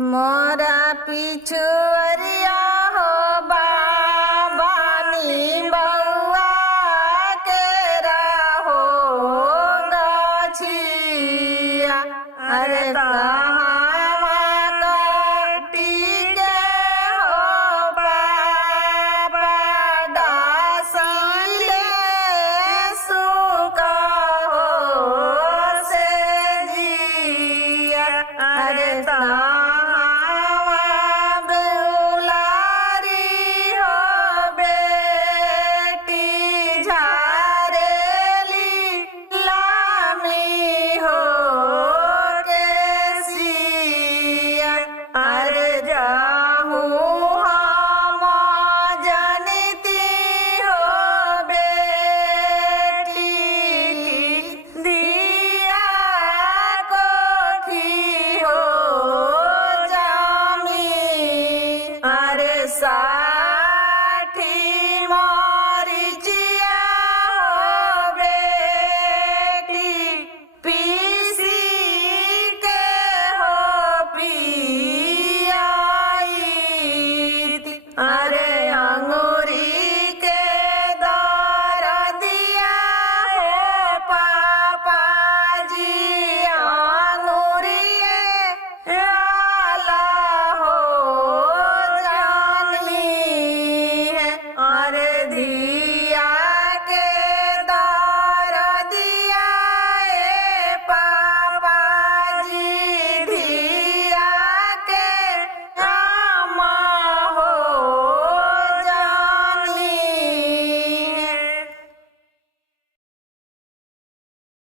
मोरा पिछुअरिया हो बाबानी बउआ के रहो गछिया। अरे कहाँ कटी के हो बाबा डासिले सुका हो से जिया। अरे सा